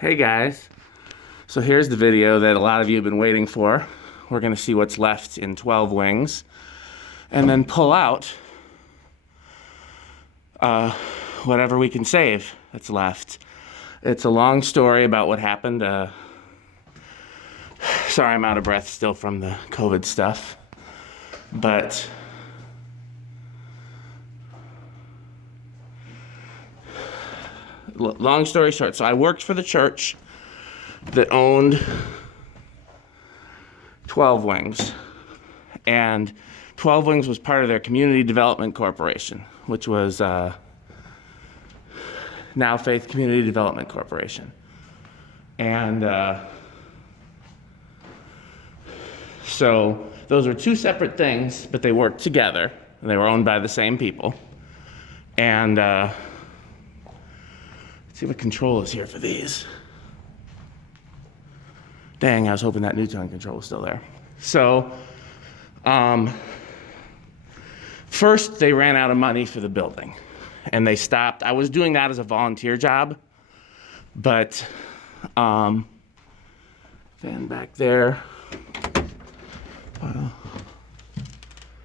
Hey guys, so here's the video that a lot of you have been waiting for. We're going to see what's left in 12 wings and then pull out whatever we can save that's left. It's a long story about what happened. Sorry, I'm out of breath still from the COVID stuff, but long story short, so I worked for the church that owned 12 Wings, and 12 Wings was part of their Community Development Corporation, which was now Faith Community Development Corporation. And so those were two separate things, but they worked together, and they were owned by the same people. And let's see what control is here for these. Dang, I was hoping that Nutone control was still there. So, first they ran out of money for the building, and they stopped. I was doing that as a volunteer job, but fan back there,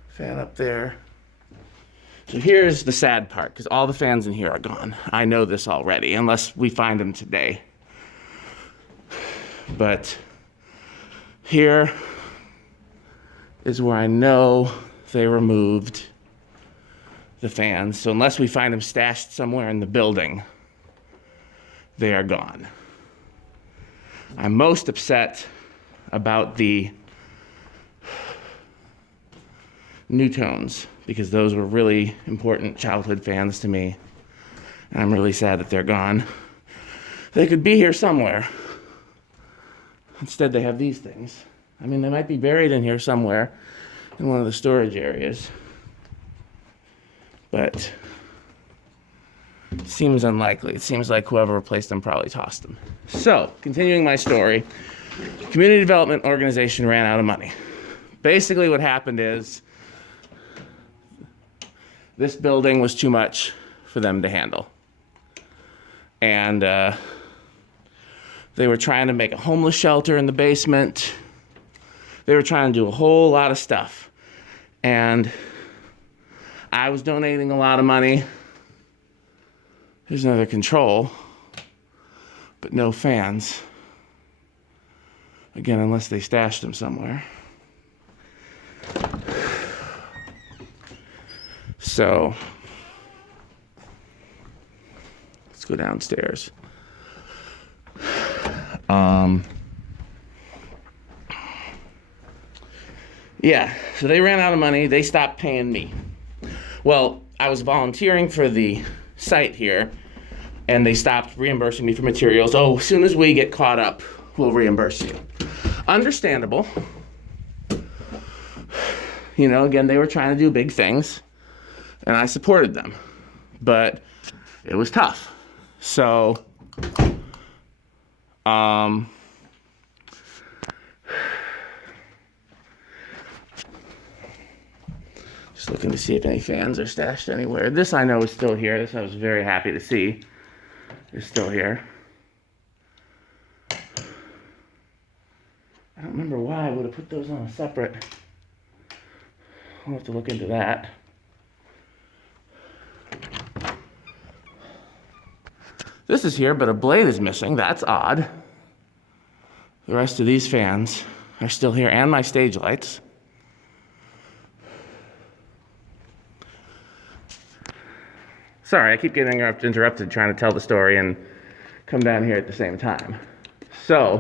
fan up there. So here's the sad part, because all the fans in here are gone. I know this already, unless we find them today. But here is where I know they removed the fans. So unless we find them stashed somewhere in the building, they are gone. I'm most upset about the Nutones, because those were really important childhood fans to me. And I'm really sad that they're gone. They could be here somewhere. Instead, they have these things. I mean, they might be buried in here somewhere in one of the storage areas. But it seems unlikely. It seems like whoever replaced them probably tossed them. So, continuing my story, Community Development Organization ran out of money. Basically, what happened is this building was too much for them to handle. And they were trying to make a homeless shelter in the basement. They were trying to do a whole lot of stuff. And I was donating a lot of money. There's another control, but no fans. Again, unless they stashed them somewhere. So, let's go downstairs. Yeah, so they ran out of money. They stopped paying me. Well, I was volunteering for the site here, and they stopped reimbursing me for materials. Oh, as soon as we get caught up, we'll reimburse you. Understandable. You know, again, they were trying to do big things, and I supported them. But it was tough. So, just looking to see if any fans are stashed anywhere. This I know is still here. This I was very happy to see is still here. I don't remember why I would have put those on a separate. I'll have to look into that. This is here, but a blade is missing. That's odd. The rest of these fans are still here, and my stage lights. Sorry, I keep getting interrupted trying to tell the story and come down here at the same time. So,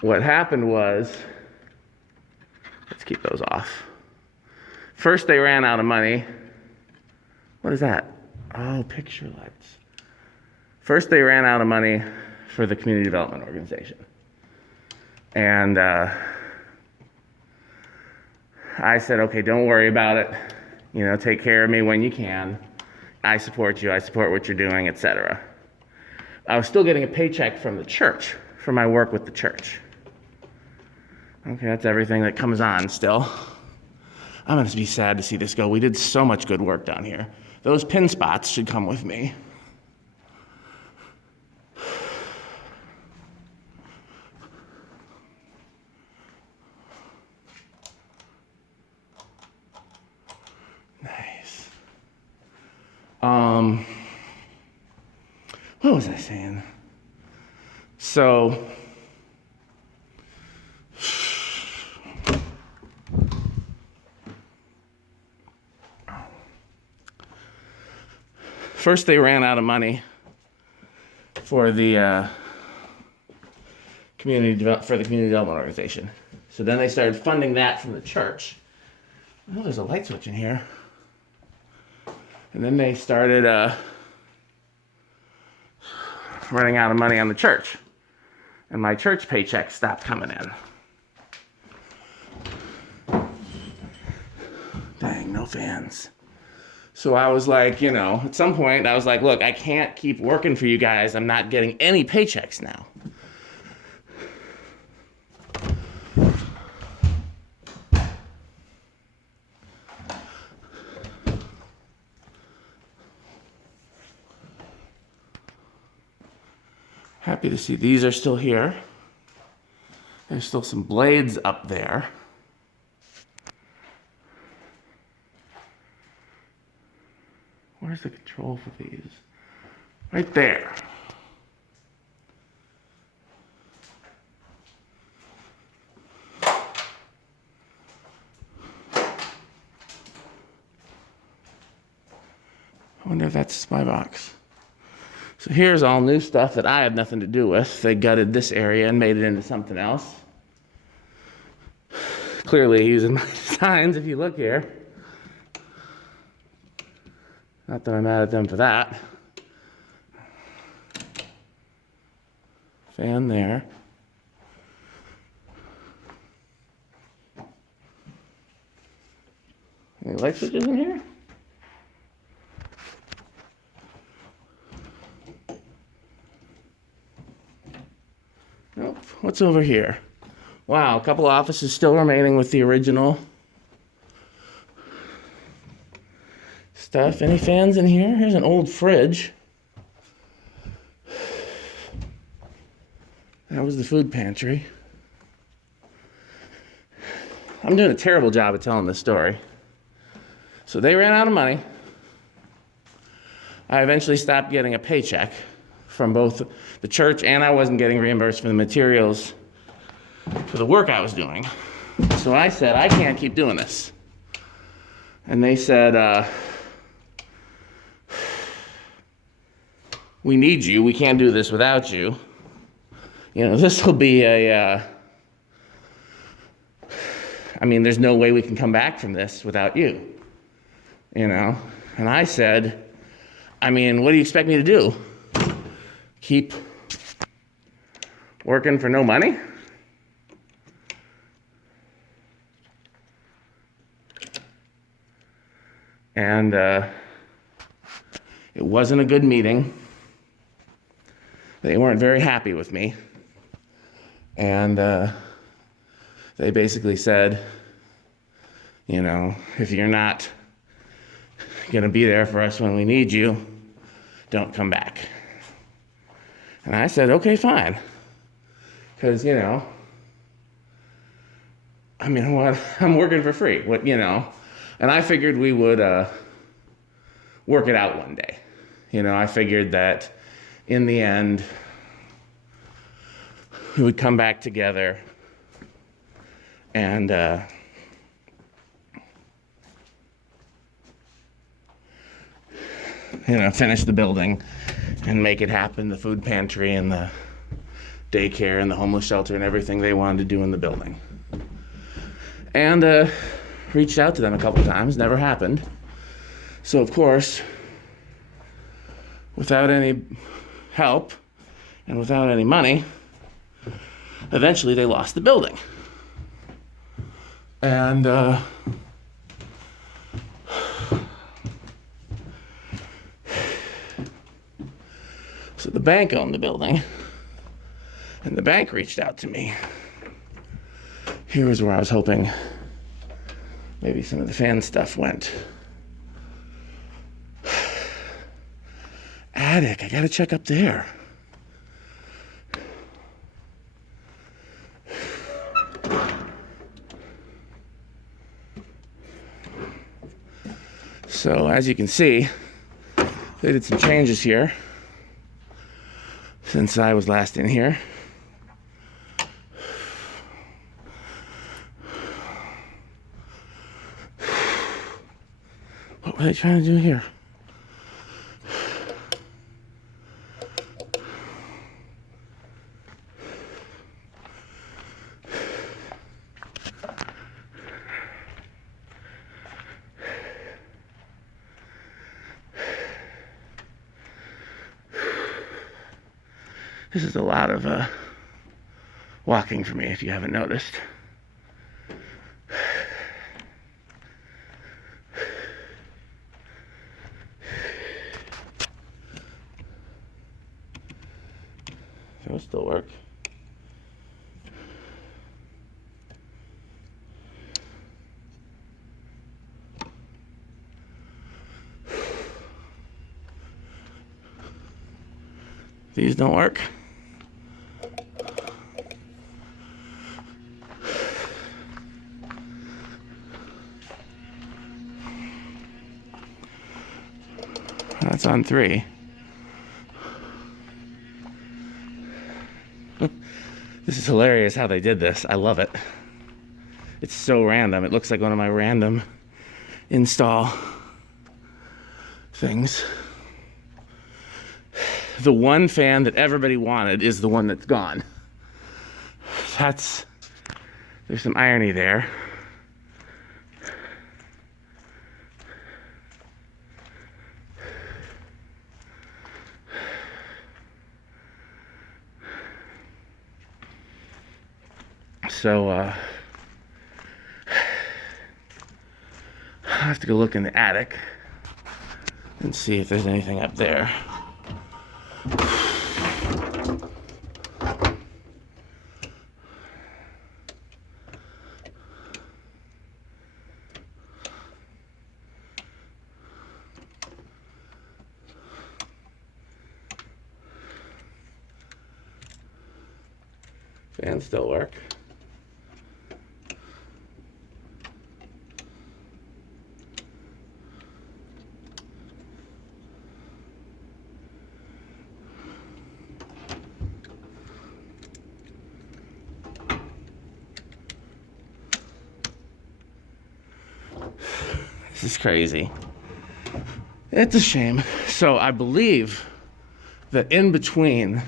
what happened was, let's keep those off. First, they ran out of money. What is that? Oh, picture lights. First, they ran out of money for the Community Development Organization. And I said, okay, don't worry about it. You know, take care of me when you can. I support you. I support what you're doing, etc. I was still getting a paycheck from the church for my work with the church. Okay, that's everything that comes on still. I'm going to be sad to see this go. We did so much good work down here. Those pin spots should come with me. What was I saying? So, first they ran out of money for the community development organization. So then they started funding that from the church. Oh, there's a light switch in here. And then they started running out of money on the church. And my church paycheck stopped coming in. Dang, no fans. So I was like, you know, at some point I was like, look, I can't keep working for you guys. I'm not getting any paychecks now. Happy to see these are still here. There's still some blades up there. Where's the control for these? Right there. I wonder if that's my box. So here's all new stuff that I had nothing to do with. They gutted this area and made it into something else. Clearly using my designs, if you look here. Not that I'm mad at them for that. Fan there. Any light switches in here? Nope. What's over here? Wow, a couple offices still remaining with the original stuff. Any fans in here? Here's an old fridge. That was the food pantry. I'm doing a terrible job of telling this story. So they ran out of money. I eventually stopped getting a paycheck from both the church, and I wasn't getting reimbursed for the materials for the work I was doing. So I said, I can't keep doing this. And they said, we need you. We can't do this without you. You know, this will be I mean, there's no way we can come back from this without you. You know? And I said, I mean, what do you expect me to do? Keep working for no money? And it wasn't a good meeting. They weren't very happy with me. And they basically said, you know, if you're not going to be there for us when we need you, don't come back. And I said, okay, fine. Because, you know, I mean, what? I'm working for free. What, you know? And I figured we would work it out one day. You know, I figured that in the end, we would come back together and you know, finish the building and make it happen, the food pantry and the daycare and the homeless shelter and everything they wanted to do in the building. And reached out to them a couple times, never happened. So of course, without any help and without any money, eventually they lost the building. And so the bank owned the building, and the bank reached out to me. Here was where I was hoping maybe some of the fan stuff went. Attic, I gotta check up there. So as you can see, They did some changes here since I was last in here. What were they trying to do here? This is a lot of walking for me, if you haven't noticed. It'll still work. These don't work. That's on 3. This is hilarious how they did this. I love it. It's so random. It looks like one of my random install things. The one fan that everybody wanted is the one that's gone. There's some irony there. So, I'll have to go look in the attic and see if there's anything up there. Fans still work. This is crazy. It's a shame. So I believe that in between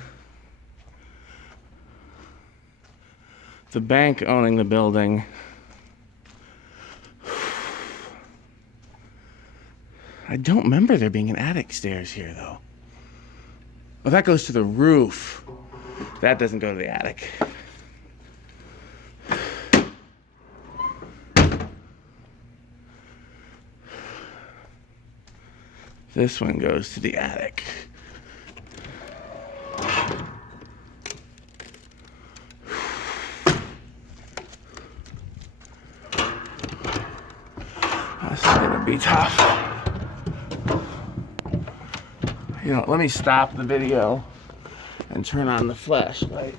the bank owning the building, I don't remember there being an attic stairs here though. Oh, that goes to the roof. That doesn't go to the attic. This one goes to the attic. This is gonna be tough. You know, let me stop the video and turn on the flashlight.